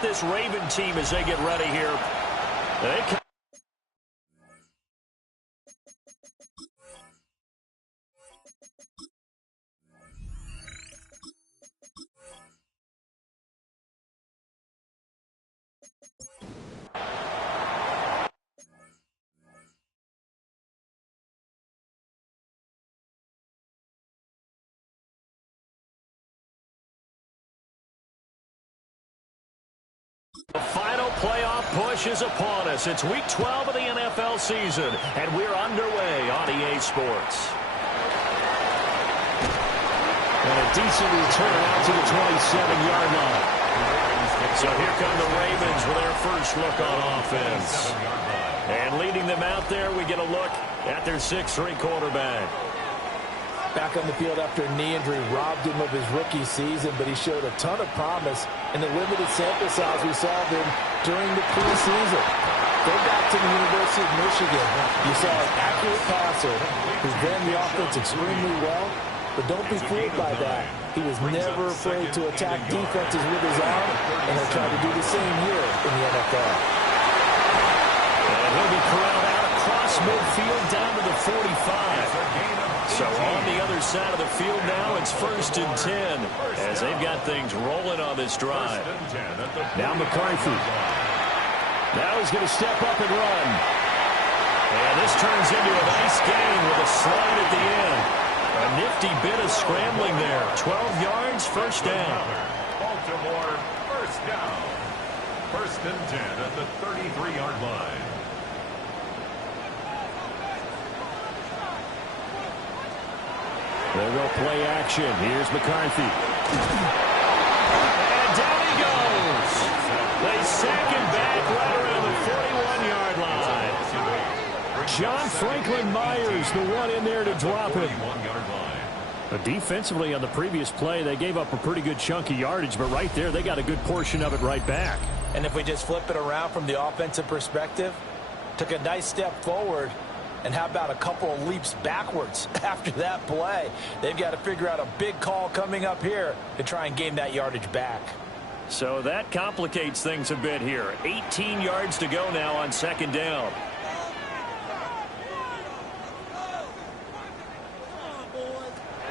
This Raven team as they get ready here. The final playoff push is upon us. It's week 12 of the NFL season, and we're underway on EA Sports. And a decent return out to the 27-yard line. So here come the Ravens with their first look on offense. And leading them out there, we get a look at their 6'3" quarterback. Back on the field after a knee injury robbed him of his rookie season, but he showed a ton of promise in the limited sample size we saw of him during the preseason. Go back to the University of Michigan. You saw an accurate passer who ran the offense extremely well, but don't be fooled by that. He was never afraid to attack defenses with his arm, and he'll try to do the same here in the NFL. And he'll be corralled out across midfield down to the 45. So on the other side of the field now, it's 1st and 10 as they've got things rolling on this drive. Now McCarthy. Now he's going to step up and run. And this turns into a nice gain with a slide at the end. A nifty bit of scrambling there. 12 yards, first down. Baltimore, first down. 1st and 10 at the 33-yard line. They'll go play action. Here's McCarthy. And down he goes. They sack him back right around the 41-yard line. John Franklin Myers, the one in there to drop him. But defensively on the previous play, they gave up a pretty good chunk of yardage, but right there, they got a good portion of it right back. And if we just flip it around from the offensive perspective, took a nice step forward, and how about a couple of leaps backwards after that play? They've got to figure out a big call coming up here to try and gain that yardage back. So that complicates things a bit here. 18 yards to go now on 2nd down.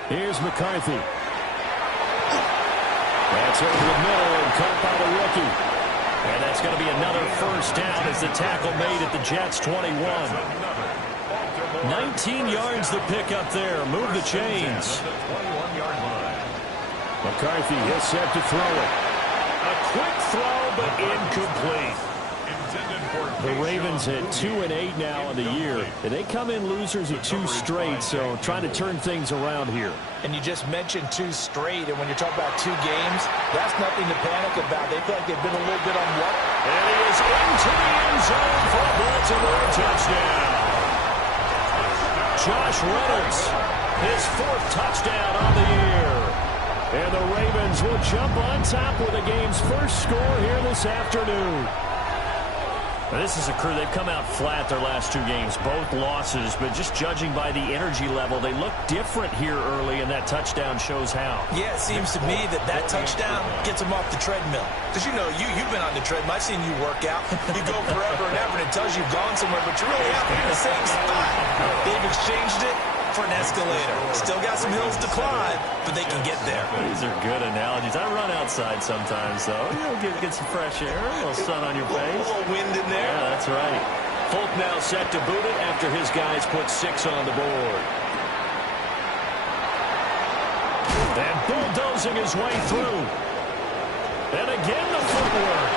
Here's McCarthy. That's over the middle and caught by the rookie. And that's going to be another first down as the tackle made at the Jets' 21. 19 yards the pick up there. Move the chains. McCarthy is set to throw it. A quick throw, but incomplete. The Ravens at 2-8 now in the year. They come in losers of 2 straight, so trying to turn things around here. And you just mentioned 2 straight, and when you're talking about 2 games, that's nothing to panic about. They feel like they've been a little bit unlucky. And he is into the end zone for a Baltimore touchdown. Josh Reynolds, his 4th touchdown on the year. And the Ravens will jump on top with the game's first score here this afternoon. Now, this is a crew, they've come out flat their last 2 games, both losses, but just judging by the energy level, they look different here early, and that touchdown shows how. Yeah, it seems to me that touchdown gets them off the treadmill. Because, you know, you've been on the treadmill. I've seen you work out. You go forever and ever, and it tells you you've gone somewhere, but you really haven't in the same spot. They've exchanged it for an escalator. Still got some hills to climb, but they can get there. These are good analogies. I run outside sometimes, though. You know, get some fresh air, a little sun on your face. A little wind in there. Yeah, that's right. Folk now set to boot it after his guys put 6 on the board. And bulldozing his way through. And again the footwork.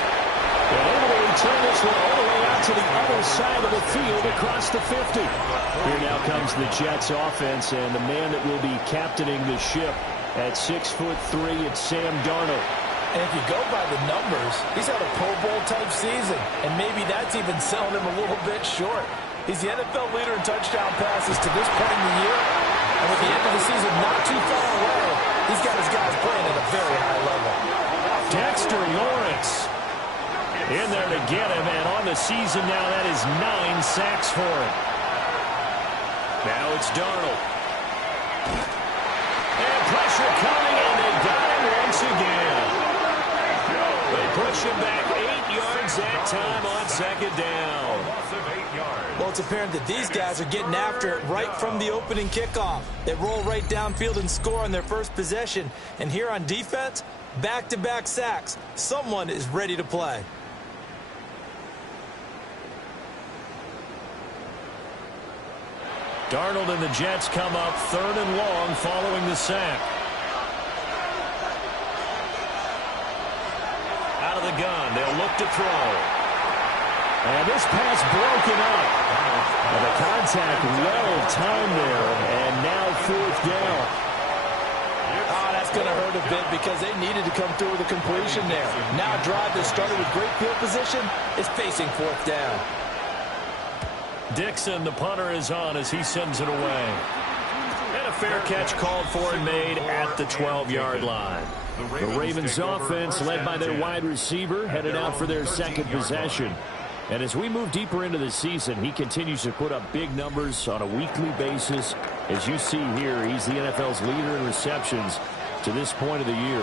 And able to return this one all the way out to the other side of the field across the 50. Here now comes the Jets offense, and the man that will be captaining the ship at 6'3", it's Sam Darnold. And if you go by the numbers, he's had a Pro Bowl-type season, and maybe that's even selling him a little bit short. He's the NFL leader in touchdown passes to this point in the year, and with the end of the season not too far away, he's got his guys playing at a very high level. Dexter Lawrence in there to get him, and on the season now, that is 9 sacks for him. Now it's Darnold. And pressure coming, and they got him once again. They push him back 8 yards that time on second down. Well, it's apparent that these guys are getting after it right from the opening kickoff. They roll right downfield and score on their first possession. And here on defense, back-to-back sacks. Someone is ready to play. Darnold and the Jets come up 3rd and long following the sack. Out of the gun, they'll look to throw. And this pass broken up. And the contact well timed there, and now 4th down. Oh, that's going to hurt a bit because they needed to come through with a completion there. Now a drive that started with great field position is facing 4th down. Dixon, the punter, is on as he sends it away. And a fair catch called for and made at the 12-yard line. The Ravens offense, led by their wide receiver, headed out for their second possession. And as we move deeper into the season, he continues to put up big numbers on a weekly basis. As you see here, he's the NFL's leader in receptions to this point of the year.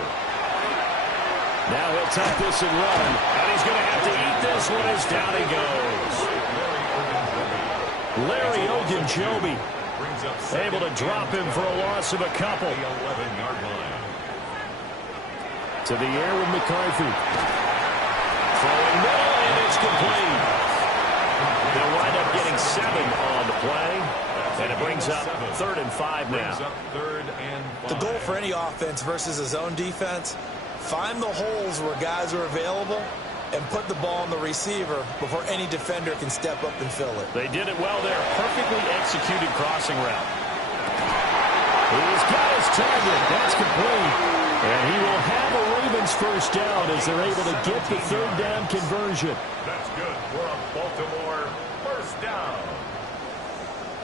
Now he'll tuck this and run. And he's going to have to eat this one as down he goes. Larry Ogunjobi able to drop him for a loss of a couple. To the air with McCarthy. Throwing middle, and it's complete. They'll wind up getting 7 on the play. And it brings up 3rd and 5 now. The goal for any offense versus a zone defense, find the holes where guys are available and put the ball on the receiver before any defender can step up and fill it. They did it well there. Perfectly executed crossing route. He's got his target. That's complete. And he will have a Ravens first down as they're able to get the 3rd down conversion. That's good for a Baltimore first down.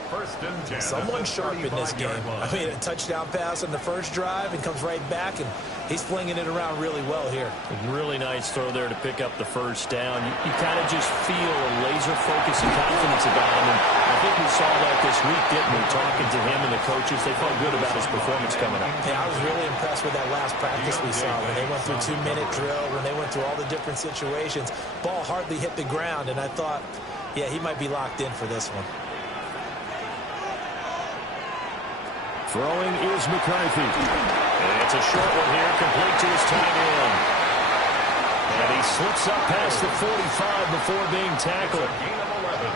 First and 10. Someone sharp in this game. I mean, a touchdown pass on the first drive and comes right back, and he's flinging it around really well here. Really nice throw there to pick up the first down. You kind of just feel a laser focus and confidence about him. And I think we saw that this week, didn't we? Talking to him and the coaches, they felt good about his performance coming up. Yeah, I was really impressed with that last practice we saw when they went through 2-minute drill, when they went through all the different situations. Ball hardly hit the ground, and I thought, yeah, he might be locked in for this one. Throwing is McCarthy. And it's a short one here, complete to his tight end. And he slips up past the 45 before being tackled. Gain of 11.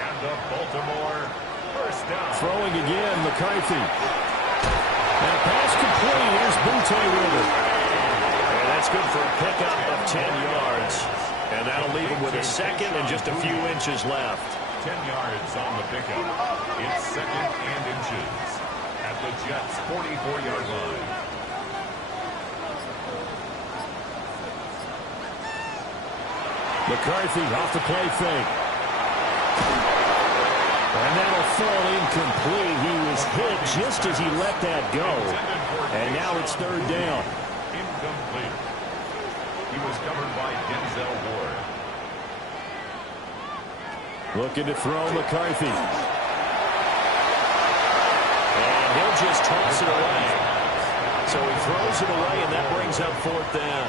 And the Baltimore first down. Throwing again, McCarthy. And pass complete. Here's Butte with it. And that's good for a pickup of 10 yards. And that'll leave him with a second and just a few inches left. 10 yards on the pickup. It's 2nd and inches. The Jets' 44-yard line. McCarthy off the play fake. And that'll fall incomplete. He was hit just as he let that go. And now it's 3rd down. Incomplete. He was covered by Denzel Ward. Looking to throw McCarthy. He'll just toss it away. So he throws it away, and that brings up 4th down.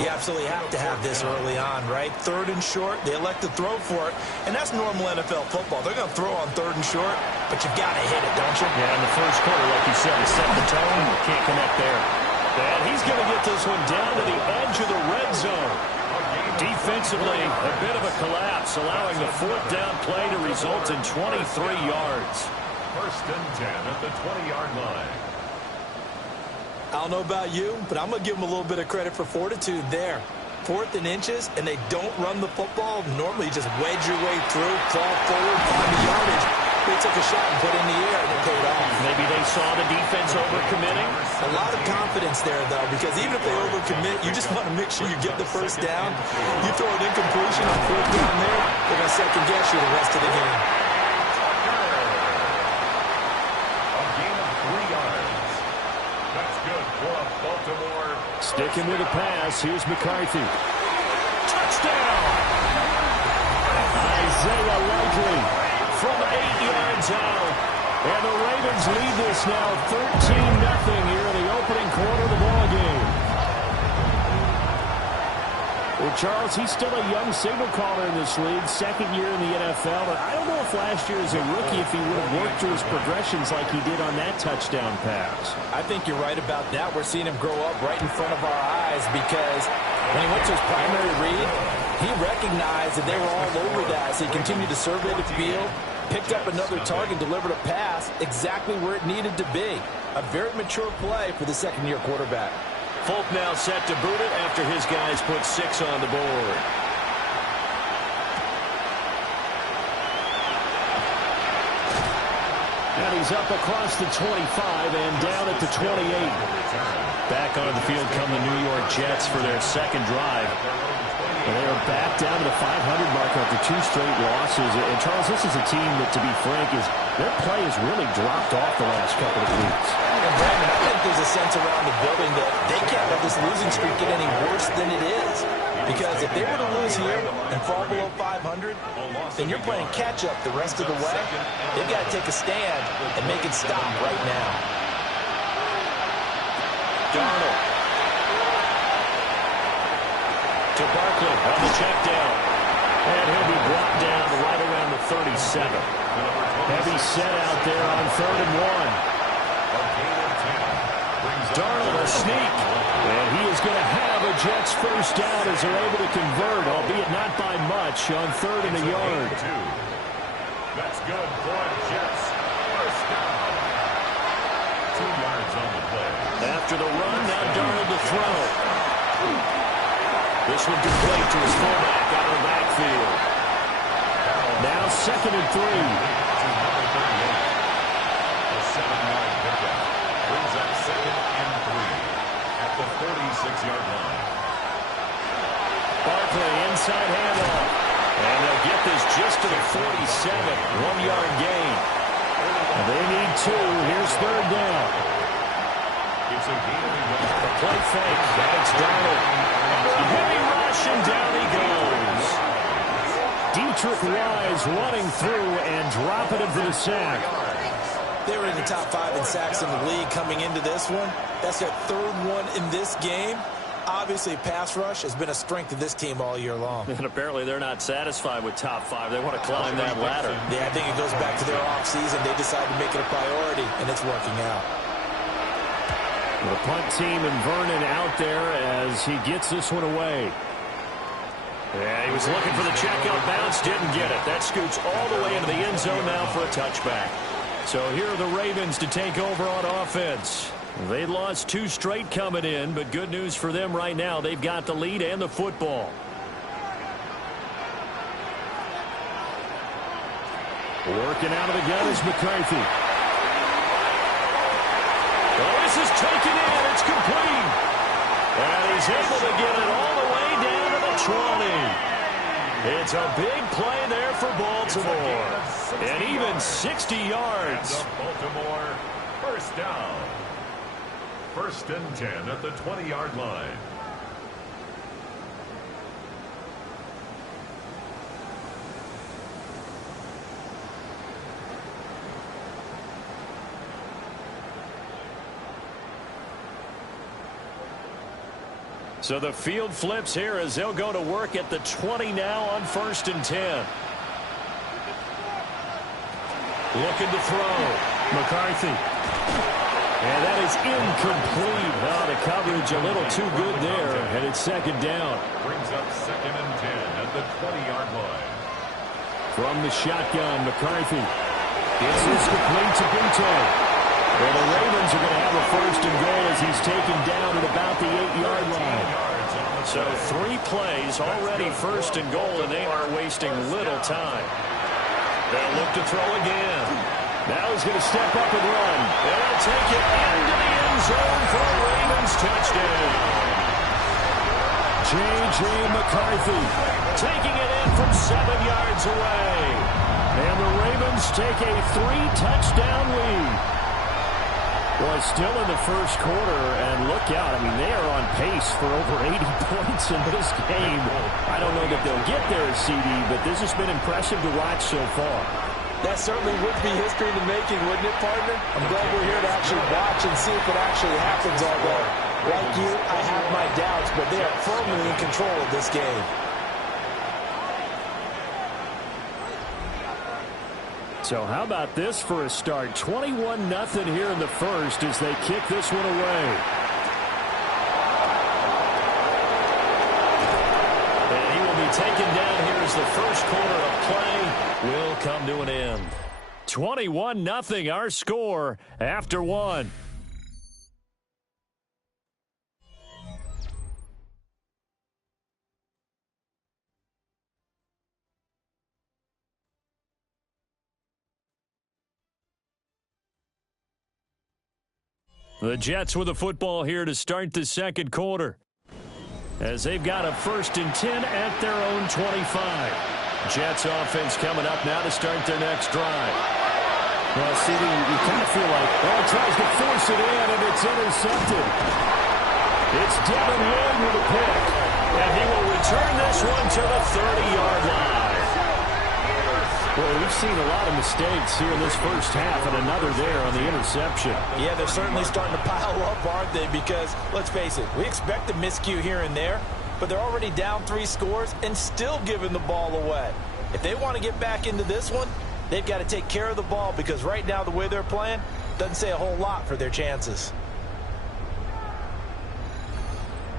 You absolutely have to have this early on, right? 3rd and short, they elect to throw for it, and that's normal NFL football. They're going to throw on 3rd and short, but you've got to hit it, don't you? Yeah, in the first quarter, like you said, he set the tone. Can't connect there. And he's going to get this one down to the edge of the red zone. Defensively, a bit of a collapse, allowing the 4th down play to result in 23 yards. First and 10 at the 20-yard line. I don't know about you, but I'm going to give them a little bit of credit for fortitude there. 4th and inches, and they don't run the football. Normally, you just wedge your way through, fall forward, find the yardage. They took a shot and put it in the air, and it paid off. Maybe they saw the defense overcommitting. A lot of confidence there, though, because even if they overcommit, you just want to make sure you get the first down. You throw an incompletion on 4th down there, they're going to second-guess you the rest of the game. Sticking with a pass. Here's McCarthy. Touchdown! Isaiah Likely from 8 yards out. And the Ravens lead this now 13-0 here in the opening quarter of the ballgame. Well, Charles, he's still a young signal caller in this league, second year in the NFL. But I don't know if last year as a rookie, if he would have worked through his progressions like he did on that touchdown pass. I think you're right about that. We're seeing him grow up right in front of our eyes because when he went to his primary read, he recognized that they were all over that. So he continued to survey the field, picked up another target, delivered a pass exactly where it needed to be. A very mature play for the second-year quarterback. Folk now set to boot it after his guys put 6 on the board. And he's up across the 25 and down at the 28. Back on the field come the New York Jets for their second drive. And they are back down to the 500 mark after 2 straight losses. And, Charles, this is a team that, to be frank, their play has really dropped off the last couple of weeks. And, Brandon, I think there's a sense around the building that they can't let this losing streak get any worse than it is. Because if they were to lose here and fall below 500, then you're playing catch-up the rest of the way. They've got to take a stand and make it stop right now. Darnold. To Barkley on the check down. And he'll be brought down right around the 37. Heavy set out there on 3rd and 1. Darnold a sneak. And he is going to have a Jets first down as they're able to convert, albeit not by much, on 3rd and a yard. That's good for Jets. First down. 2 yards on the play. After the run, now Darnold to throw. This one complete to his fullback out of the backfield. Now 2nd and 3. A 7-yard pickup brings up 2nd and 3 at the 46-yard line. Barkley inside handoff. And they'll get this just to the 47. 1-yard gain. And they need 2. Here's 3rd down. It's a gain of 1. The play fake. That's Darnold. Heavy rush, and down he goes. Dietrich Wise running through and dropping him for the sack. They were in the top 5 in sacks in the league coming into this one. That's their 3rd one in this game. Obviously, pass rush has been a strength of this team all year long. And apparently they're not satisfied with top 5. They want to climb that ladder. Yeah, I think it goes back to their offseason. They decided to make it a priority, and it's working out. The punt team and Vernon out there as he gets this one away. Yeah, he was looking for the checkout bounce, didn't get it. That scoots all the way into the end zone now for a touchback. So here are the Ravens to take over on offense. They lost 2 straight coming in, but good news for them right now. They've got the lead and the football. Working out of the gun is McCarthy. Oh, this is taken in. It's complete. And he's able to get it all the way down to the 20. It's a big play there for Baltimore. And even 60 yards. Baltimore, first down. 1st and 10 at the 20-yard line. So the field flips here as they'll go to work at the 20 now on 1st and 10. Looking to throw. McCarthy. And that is incomplete. Now the coverage a little too good there, and it's 2nd down. Brings up 2nd and 10 at the 20-yard line. From the shotgun, McCarthy. This is complete to Butte. Well, the Ravens are going to have a 1st and goal as he's taken down at about the 8-yard line. So 3 plays already 1st and goal, and they are wasting little time. They'll look to throw again. Now he's going to step up and run. They'll take it into the end zone for a Ravens touchdown. J.J. McCarthy taking it in from 7 yards away. And the Ravens take a 3-touchdown lead. Well, still in the 1st quarter, and look out. I mean, they are on pace for over 80 points in this game. I don't know that they'll get there, CD, but this has been impressive to watch so far. That certainly would be history in the making, wouldn't it, partner? I'm glad we're here to actually watch and see if it actually happens, although Like you, I have my doubts, but they are firmly in control of this game. So how about this for a start? 21-0 here in the first as they kick this one away. And he will be taken down here as the first quarter of play will come to an end. 21-0 our score after one. The Jets with the football here to start the second quarter, as they've got a 1st and 10 at their own 25. Jets offense coming up now to start their next drive. Well, CD, you kind of feel like, oh, he tries to force it in, and it's intercepted. It's Devin Lloyd with a pick, and he will return this one to the 30-yard line. Well, we've seen a lot of mistakes here in this first half, and another there on the interception. Yeah, they're certainly starting to pile up, aren't they? Because, let's face it, we expect a miscue here and there, but they're already down 3 scores and still giving the ball away. If they want to get back into this one, they've got to take care of the ball, because right now the way they're playing doesn't say a whole lot for their chances.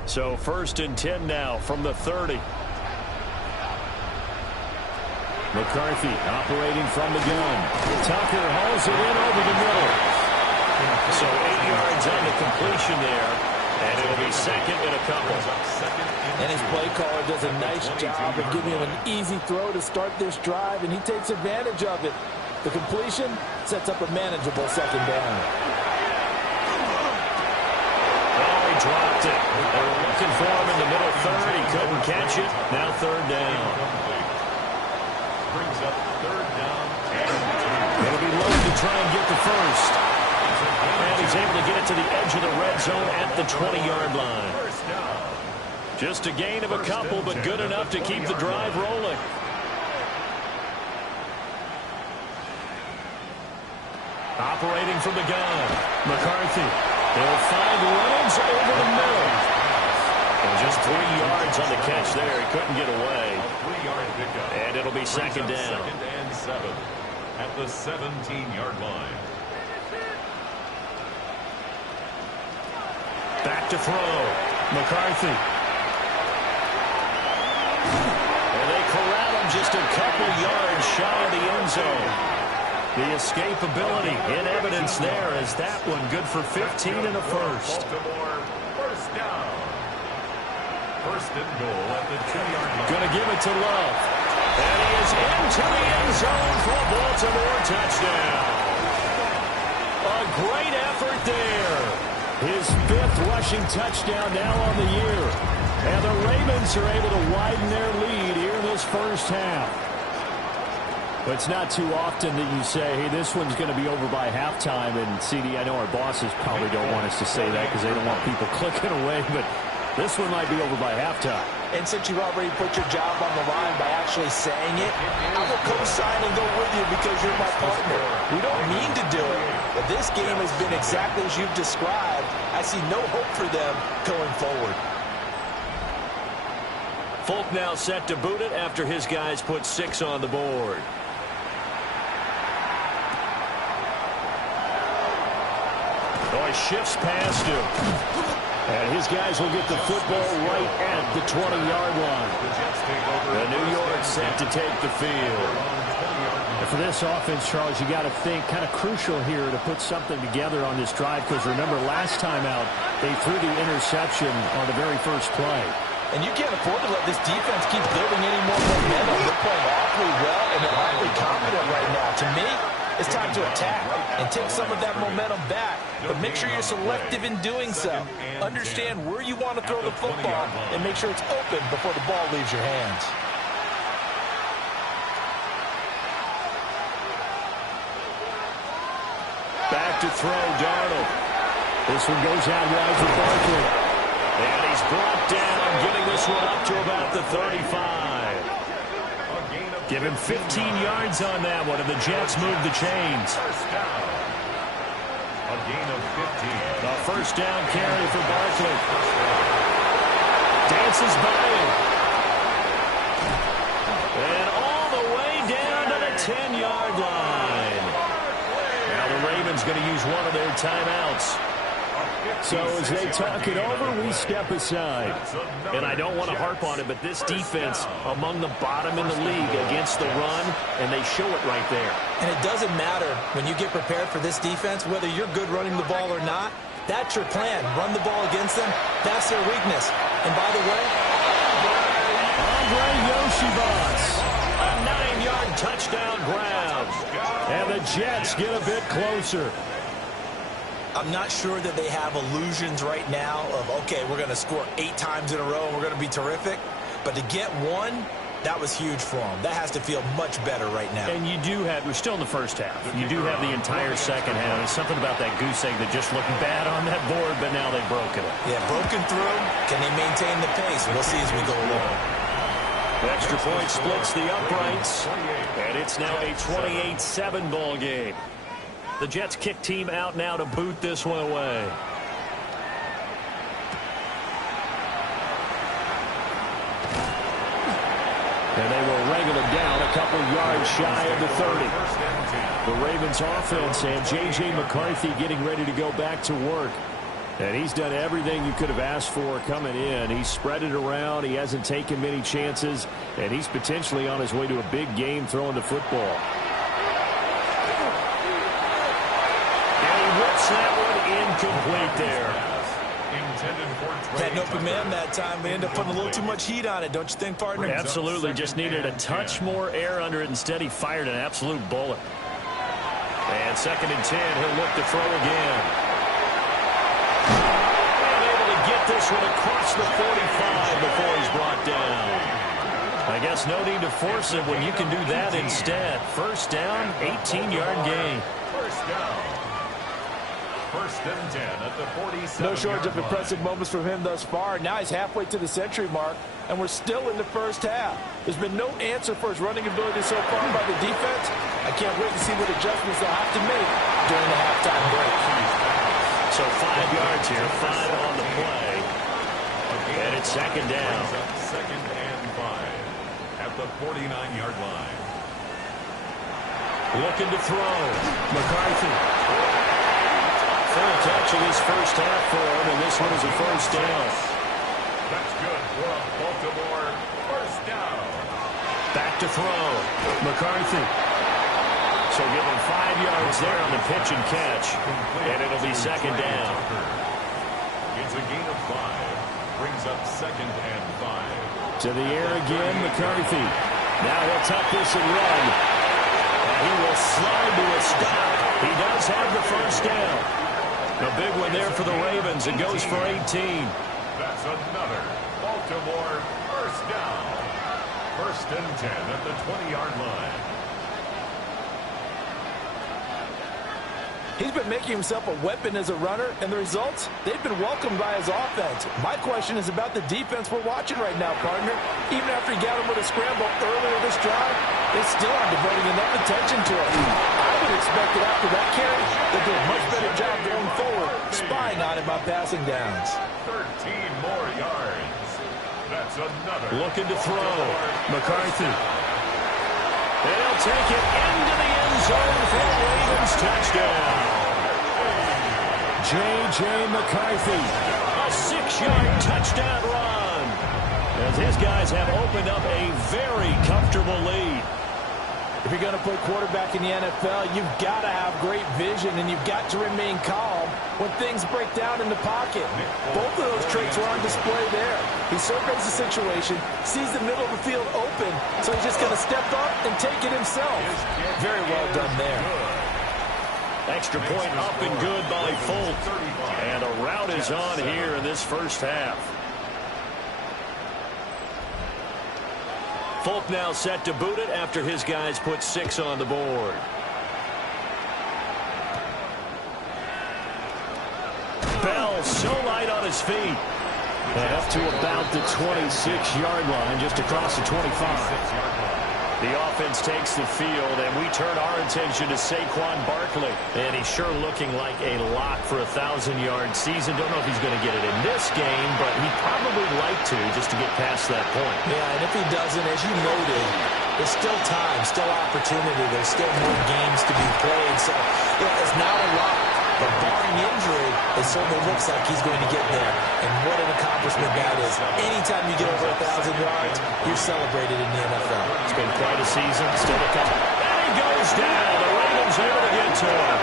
So 1st and 10 now from the 30. McCarthy operating from the gun. Tucker hauls it in over the middle. So 8 yards on the completion there, and it'll be second and a couple. And his play caller does a nice job of giving him an easy throw to start this drive, and he takes advantage of it. The completion sets up a manageable second down. Oh, he dropped it. They were looking for him in the middle third. He couldn't catch it. Now 3rd down. Brings up 3rd down. It'll be low to try and get the first. And he's able to get it to the edge of the red zone at the 20-yard line. Just a gain of a couple, but good enough to keep the drive rolling. Operating from the gun, McCarthy. He'll find Reynolds over the middle. And just 3 yards on the catch there. He couldn't get away. A 3-yard pickup. And it'll be second down. 2nd and 7 at the 17-yard line. Back to throw. McCarthy. And they corral him just a couple yards shy of the end zone. The escapability in evidence there as that one good for 15 and a first. Baltimore, 1st down. 1st and goal at the 2-yard line. Going to give it to Love. And he is into the end zone for a Baltimore touchdown. A great effort there. His 5th rushing touchdown now on the year. And the Ravens are able to widen their lead here in this first half. But it's not too often that you say, hey, this one's going to be over by halftime. And, CD, I know our bosses probably don't want us to say that because they don't want people clicking away. But this one might be over by halftime. And since you already put your job on the line by actually saying it, I will co-sign and go with you because you're my partner. We don't mean to do it, but this game has been exactly as you've described. I see no hope for them going forward. Folk now set to boot it after his guys put 6 on the board. Oh, he shifts past him. And his guys will get the football right at the 20-yard line. The New York set to take the field. And for this offense, Charles, you got to think kind of crucial here to put something together on this drive because remember last time out they threw the interception on the very first play. And you can't afford to let this defense keep building any more momentum. They're playing awfully well and they're awfully confident right now. To me, it's time to attack and take some of that momentum back. But make sure you're selective in doing so. Understand where you want to throw the football and make sure it's open before the ball leaves your hands. Back to throw, Darnold. This one goes out wide for Barkley. And he's brought down, getting this one up to about the 35. Give him 15 yards on that one, and the Jets move the chains. A gain of 15. A first down carry for Barkley. Dances by him. And all the way down to the 10-yard line. Now the Ravens going to use one of their timeouts. So as they talk it over, we step aside. And I don't want to harp on it, but this defense among the bottom in the league against the run, and they show it right there. And it doesn't matter when you get prepared for this defense, whether you're good running the ball or not. That's your plan. Run the ball against them. That's their weakness. And by the way, Andre Yoshibas, a 9-yard touchdown grab. And the Jets get a bit closer. I'm not sure that they have illusions right now of, okay, we're going to score 8 times in a row and we're going to be terrific. But to get one, that was huge for them. That has to feel much better right now. And you do have, we're still in the first half. You do have the entire second half. There's something about that goose egg that just looked bad on that board, but now they've broken it. Yeah, broken through. Can they maintain the pace? We'll see as we go along. The extra point splits the uprights, and it's now a 28-7 ball game. The Jets kick team out now to boot this one away. And they will wrangle it down a couple yards shy of the 30. The Ravens offense and J.J. McCarthy getting ready to go back to work. And he's done everything you could have asked for coming in. He's spread it around. He hasn't taken many chances. And he's potentially on his way to a big game throwing the football. That one incomplete there. Had an open man that time. They end up putting a little too much heat on it, don't you think, partner? Absolutely. Just needed a touch more air under it. Instead, he fired an absolute bullet. And 2nd and 10. He'll look to throw again. And able to get this one across the 45 before he's brought down. I guess no need to force it when you can do that instead. First down, 18-yard gain. First down. 1st and 10 at the 47. No shortage of impressive moments from him thus far. Now he's halfway to the century mark, and we're still in the first half. There's been no answer for his running ability so far by the defense. I can't wait to see what adjustments they'll have to make during the halftime break. So 5 yards here, 5 on the play. And it's 2nd down. 2nd and 5 at the 49-yard line. Looking to throw. McCarthy. Full touch of this first half for him, and this one is a first down. That's good for a Baltimore first down. Back to throw. McCarthy. So give him 5 yards there on the pitch and catch. And it'll be 2nd down. It's a gain of 5. Brings up 2nd and 5. To the air again, McCarthy. Now he'll tuck this and run. And he will slide to a stop. He does have the first down. A big one there for the Ravens. It goes for 18. That's another Baltimore first down. 1st and 10 at the 20-yard line. He's been making himself a weapon as a runner, and the results, they've been welcomed by his offense. My question is about the defense we're watching right now, partner. Even after he got him with a scramble earlier this drive, they still aren't devoting enough attention to him. I would expect that after that carry, they'll do a much better job going forward, spying on him on passing downs. 13 more yards. That's another. Looking to throw. McCarthy. And he'll take it into the end zone for the Ravens touchdown. J.J. McCarthy. A 6-yard touchdown run. As his guys have opened up a very comfortable lead. If you're going to play quarterback in the NFL, you've got to have great vision, and you've got to remain calm when things break down in the pocket. Both of those traits were on display there. He surveys the situation, sees the middle of the field open, so he's just going to step up and take it himself. Very well done there. Extra point up and good by Folk. And a rout is on here in this first half. Folk now set to boot it after his guys put 6 on the board. Bell so light on his feet. And up to about the 26-yard line, just across the 25. The offense takes the field, and we turn our attention to Saquon Barkley. And he's sure looking like a lock for a 1,000-yard season. Don't know if he's going to get it in this game, but he'd probably like to just to get past that point. Yeah, and if he doesn't, as you noted, there's still time, still opportunity. There's still more games to be played. So, yeah, it's not a lot. But barring injury, it certainly looks like he's going to get there. And what an accomplishment that is. Anytime you get over 1,000 yards, you're celebrated in the NFL. It's been quite a season. Still to come. And he goes down. The Ravens able to get to him.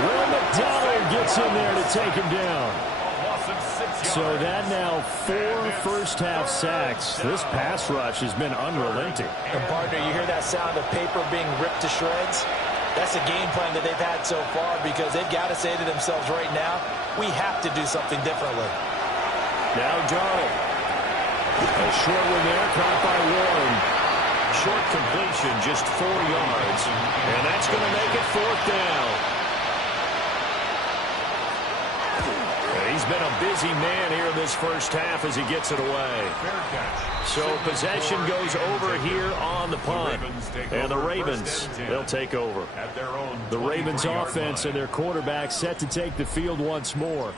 Will McDonald gets in there to take him down. So that now 4 first-half sacks. This pass rush has been unrelenting. And partner, you hear that sound of paper being ripped to shreds? That's the game plan that they've had so far because they've got to say to themselves right now, we have to do something differently. Now Darnold. A short one there, caught by Warren. Short completion, just 4 yards. And that's going to make it 4th down. He's been a busy man here in this first half as he gets it away. So possession goes over here on the punt. And the Ravens, they'll take over. The Ravens offense and their quarterback set to take the field once more.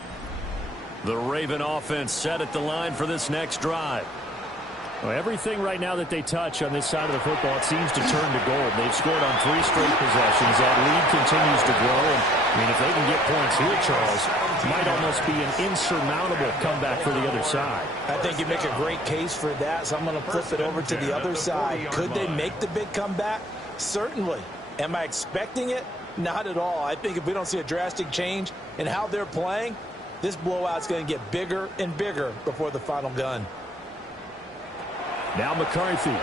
The Raven offense set at the line for this next drive. Well, everything right now that they touch on this side of the football, it seems to turn to gold. They've scored on 3 straight possessions. That lead continues to grow. And, I mean, if they can get points here, Charles, it might almost be an insurmountable comeback for the other side. I think you make a great case for that, so I'm going to flip it over to the other side. Could they make the big comeback? Certainly. Am I expecting it? Not at all. I think if we don't see a drastic change in how they're playing, this blowout's going to get bigger and bigger before the final gun. Now McCarthy. Wide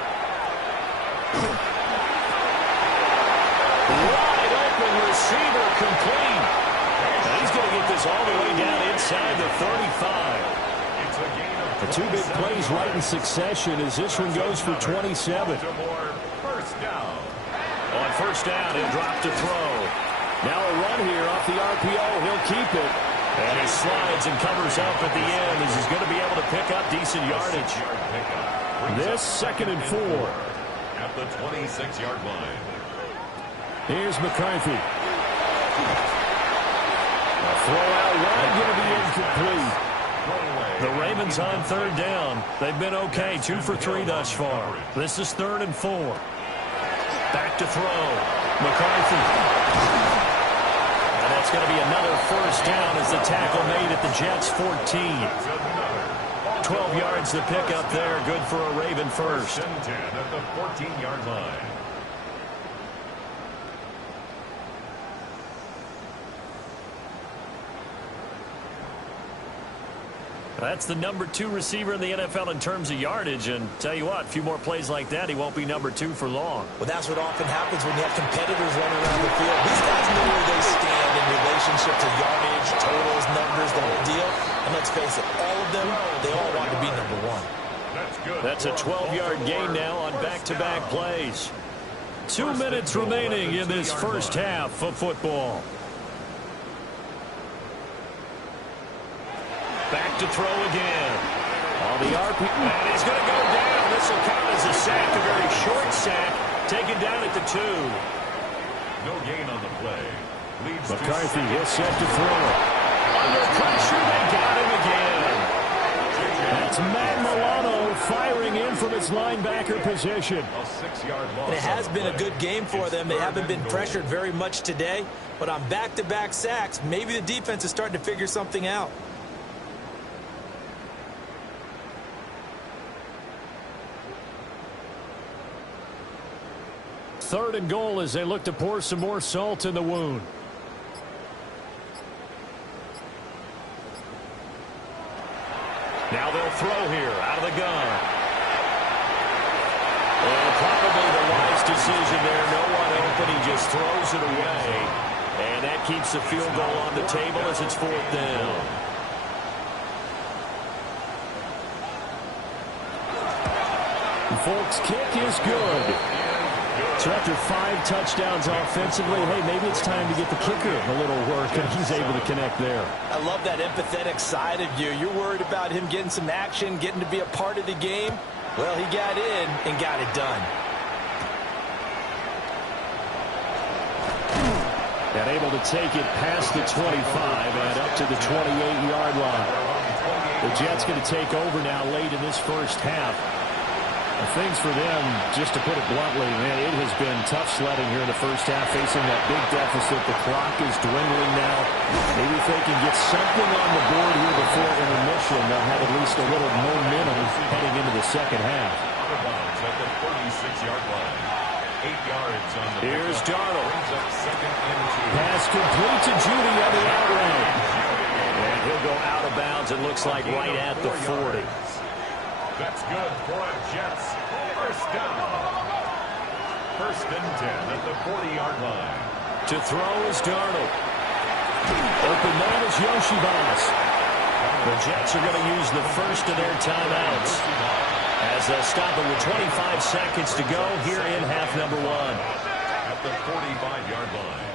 open receiver complete. And he's going to get this all the way down inside the 35. The 2 big plays right in succession as this one goes for 27. On first down, he'll drop to throw. Now a run here off the RPO. He'll keep it. And he slides and covers up at the end as he's going to be able to pick up decent yardage. This 2nd and 4. At the 26-yard line. Here's McCarthy. A throw out wide going to be incomplete. The Ravens on 3rd down. They've been okay. 2 for 3 thus far. This is 3rd and 4. Back to throw. McCarthy. And that's going to be another first down as the tackle made at the Jets' 14. 12 yards to pick up there. Good for a Raven first. 10 at the 14-yard line. That's the number 2 receiver in the NFL in terms of yardage. And tell you what, a few more plays like that, he won't be number 2 for long. Well, that's what often happens when you have competitors running around the field. These guys know where they stand in relationship to yardage, totals, numbers, the whole deal. And let's face it, all of them, they all want to be number 1. That's a 12-yard gain now on back-to-back plays. 2 minutes remaining in this first half of football. Back to throw again. On the RP. And he's going to go down. This will count as a sack, a very short sack. Taken down at the 2. No gain on the play. Leads McCarthy is set to throw. Under pressure, they got him again. That's Matt Milano firing in from its linebacker position. A 6-yard loss. And it has been a good game for them. They haven't been pressured very much today. But on back-to-back sacks, maybe the defense is starting to figure something out. Third and goal as they look to pour some more salt in the wound. Now they'll throw here out of the gun. And probably the wise decision there. No one open. He just throws it away. And that keeps the field goal on the table as it's 4th down. Folks, kick is good. So after 5 touchdowns offensively, hey, maybe it's time to get the kicker a little work, and he's able to connect there. I love that empathetic side of you. You're worried about him getting some action, getting to be a part of the game. Well, he got in and got it done. And able to take it past the 25 and up to the 28-yard line. The Jets going to take over now late in this first half. Things for them, just to put it bluntly, man, it has been tough sledding here in the first half, facing that big deficit. The clock is dwindling now. Maybe if they can get something on the board here before intermission, they'll have at least a little momentum heading into the second half. At the 36-yard line. 8 yards on the Here's Darnold. Second and 2. Pass complete to Judy on the out route. And he'll go out of bounds, it looks like, right at the 40. That's good for a Jets first down. First and 10 at the 40-yard line. To throw is Darnold. Open man is Yoshibas. The Jets are going to use the first of their timeouts as they'll stop it with 25 seconds to go here in half number 1. At the 45-yard line.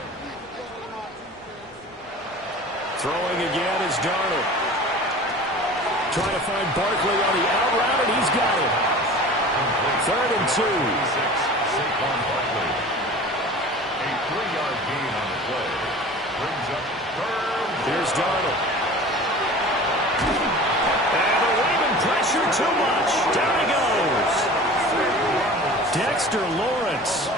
Throwing again is Darnold. Trying to find Barkley on the out route, and he's got it. 3rd and 2. Saquon Barkley. A 3-yard gain on the play. Brings up 3rd. Here's Darnold. And the Raven pressure too much. Down he goes. Dexter Lawrence.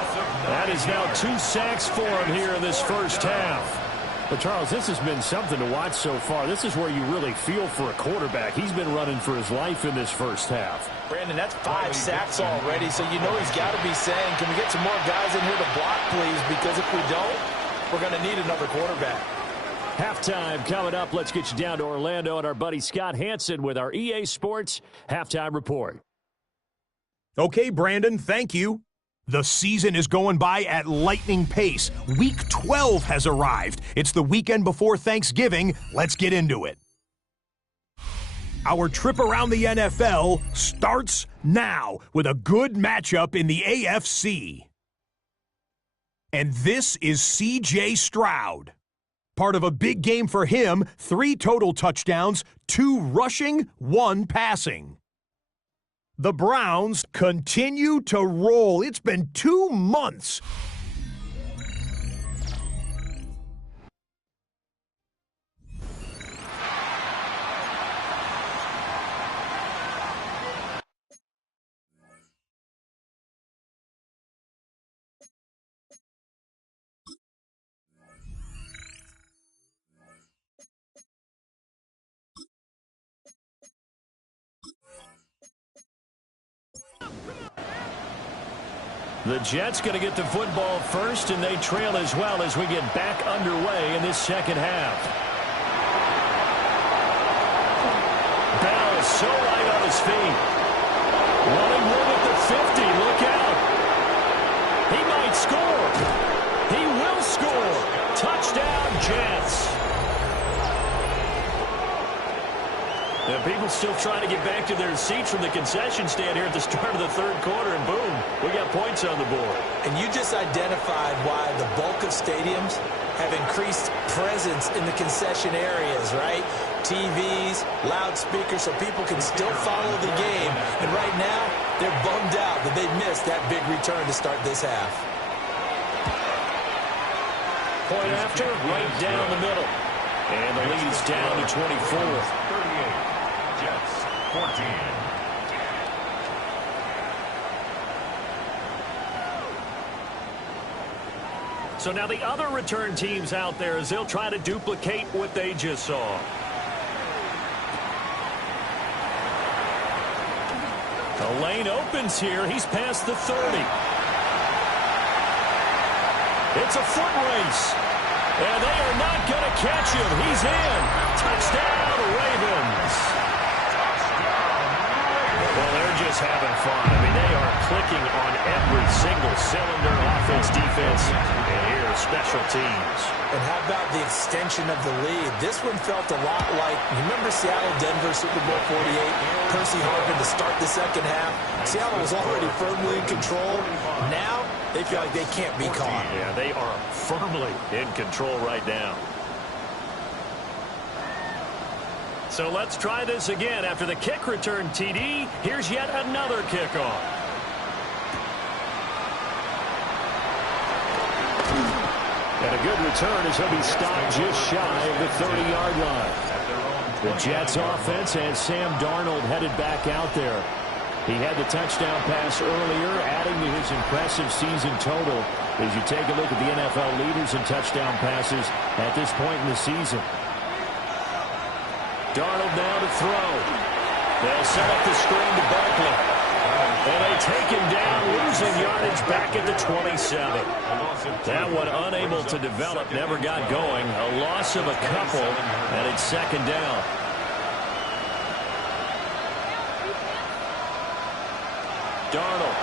That is now 2 sacks for him here in this first half. But, Charles, this has been something to watch so far. This is where you really feel for a quarterback. He's been running for his life in this first half. Brandon, that's 5 sacks already, so you know he's got to be saying, can we get some more guys in here to block, please? Because if we don't, we're going to need another quarterback. Halftime coming up. Let's get you down to Orlando and our buddy Scott Hansen with our EA Sports Halftime Report. Okay, Brandon, thank you. The season is going by at lightning pace. Week 12 has arrived. It's the weekend before Thanksgiving. Let's get into it. Our trip around the NFL starts now with a good matchup in the AFC. And this is C.J. Stroud. Part of a big game for him, 3 total touchdowns, 2 rushing, 1 passing. The Browns continue to roll. It's been 2 months. The Jets going to get the football first, and they trail as well as we get back underway in this second half. Bell is so light on his feet. Running room at the 50. Look out. He might score. He will score. Touchdown, Jets. And people still trying to get back to their seats from the concession stand here at the start of the third quarter, and boom, we got points on the board. And you just identified why the bulk of stadiums have increased presence in the concession areas, right? TVs, loudspeakers, so people can still follow the game. And right now, they're bummed out that they missed that big return to start this half. Point after, right down the middle. And the lead is down to 24. 38. Jets, 14. So now the other return teams out there as they'll try to duplicate what they just saw. The lane opens here. He's past the 30. It's a foot race. And they are not going to catch him. He's in. Touchdown, Ravens. Well, they're just having fun. I mean, they are clicking on every single cylinder, offense, defense, and here, special teams. And how about the extension of the lead? This one felt a lot like, you remember Seattle-Denver Super Bowl 48? Percy Harvin to start the second half. Seattle was already firmly in control. Now, they feel like they can't be caught. Yeah, they are firmly in control right now. So let's try this again. After the kick return TD, here's yet another kickoff. And a good return as he'll be stopped just shy of the 30-yard line. The Jets offense has Sam Darnold headed back out there. He had the touchdown pass earlier, adding to his impressive season total as you take a look at the NFL leaders in touchdown passes at this point in the season. Darnold now to throw. They'll set up the screen to Barkley. And they take him down, losing yardage back at the 27. That one unable to develop, never got going. A loss of a couple, and it's second down. Darnold.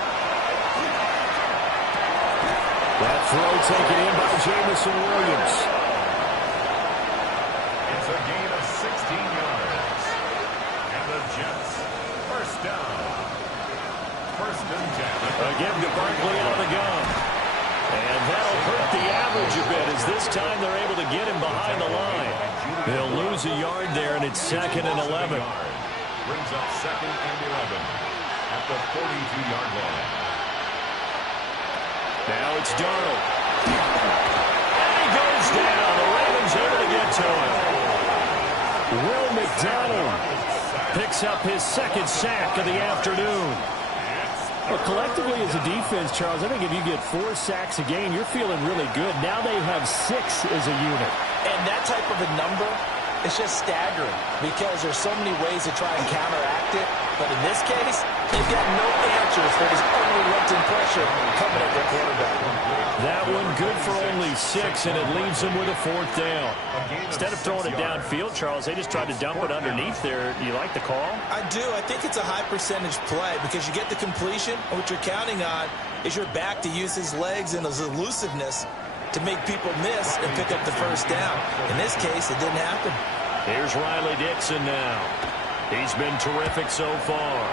That throw taken in by Jamison Williams. It's a gain of 16 yards. And the Jets, first down. First and 10. Again to Barkley on the gun. And that'll hurt the average a bit as this time they're able to get him behind the line. They'll lose a yard there, and it's second and 11. Brings up second and 11 at the 42-yard line. Now it's Darnold. And he goes down. The Ravens able to get to him. Will McDonald picks up his second sack of the afternoon. Well, collectively as a defense, Charles, I think if you get 4 sacks a game, you're feeling really good. Now they have 6 as a unit. And that type of a number is just staggering because there's so many ways to try and counteract it. But in this case, they've got no answers for this unrelenting pressure coming at their quarterback. That one good for only 6, and it leaves them with a 4th down. Instead of throwing it downfield, Charles, they just tried to dump it underneath there. Do you like the call? I do. I think it's a high percentage play because you get the completion, and what you're counting on is your back to use his legs and his elusiveness to make people miss and pick up the first down. In this case, it didn't happen. Here's Riley Dixon now. He's been terrific so far.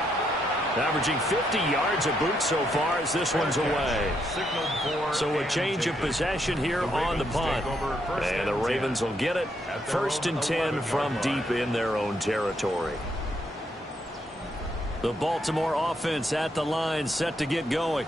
Averaging 50 yards a boot so far as this one's away. So a change of possession here on the punt. And the Ravens will get it. First and 10 from deep in their own territory. The Baltimore offense at the line, set to get going.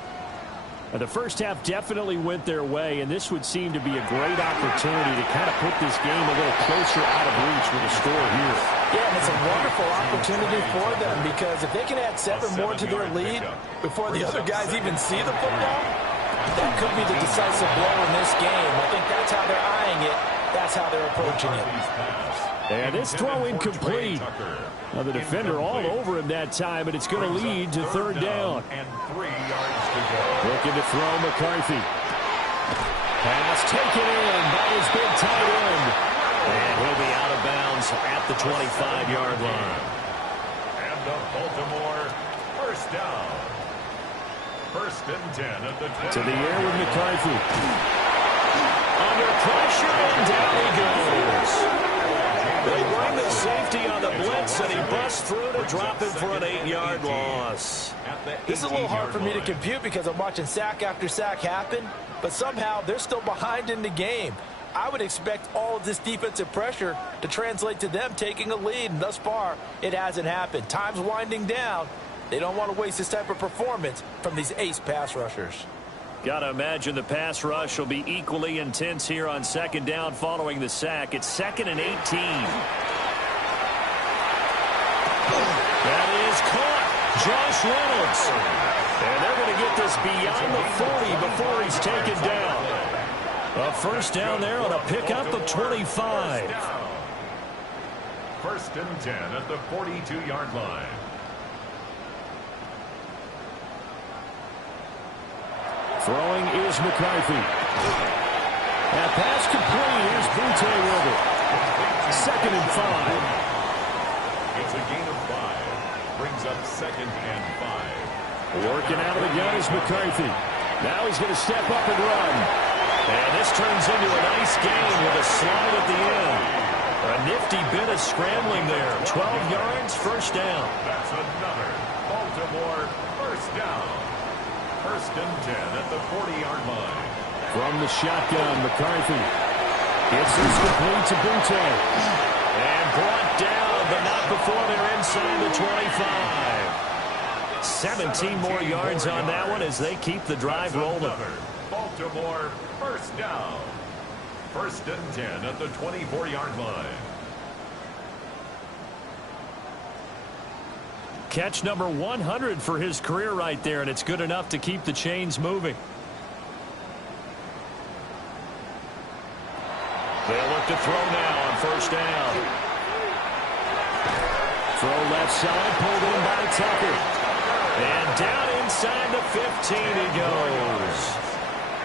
The first half definitely went their way, and this would seem to be a great opportunity to kind of put this game a little closer out of reach with a score here. Yeah, and it's a wonderful opportunity for them because if they can add 7 more to their lead before the other guys even see the football, that could be the decisive blow in this game. I think that's how they're eyeing it. That's how they're approaching it. And this throw incomplete. Now the defender all over him that time, and it's going to lead to 3rd down. And 3 yards to go. Looking to throw McCarthy. Pass taken in by his big tight end. And he'll be out of bounds at the 25-yard line. And the Baltimore first down. First and 10 at the 20. To the air with McCarthy. Under pressure, and down he goes. They bring the safety on the blitz, and he busts through to drop him for an 8-yard loss. This is a little hard for me to compute because I'm watching sack after sack happen, but somehow they're still behind in the game. I would expect all of this defensive pressure to translate to them taking a lead, and thus far, it hasn't happened. Time's winding down. They don't want to waste this type of performance from these ace pass rushers. Got to imagine the pass rush will be equally intense here on second down following the sack. It's 2nd and 18. That is caught. Josh Reynolds. And they're going to get this beyond the 40 before he's taken down. A first down there on a pickup of 25. First and 10 at the 42-yard line. Throwing is McCarthy. That pass complete. Here's Butte with it. 2nd and 5. It's a gain of 5. Brings up 2nd and 5. Working out of the gun is McCarthy. Now he's going to step up and run. And this turns into a nice game with a slide at the end. A nifty bit of scrambling there. 12 yards, first down. That's another Baltimore first down. First and 10 at the 40-yard line. From the shotgun, McCarthy. Gets this complete to Butte. And brought down, but not before they're inside the 25. 17 more yards on that one as they keep the drive rolling. Baltimore first down. First and 10 at the 24-yard line. Catch number 100 for his career right there, and it's good enough to keep the chains moving. They'll look to throw now on first down. Throw left side, pulled in by Tucker. And down inside the 15 he goes.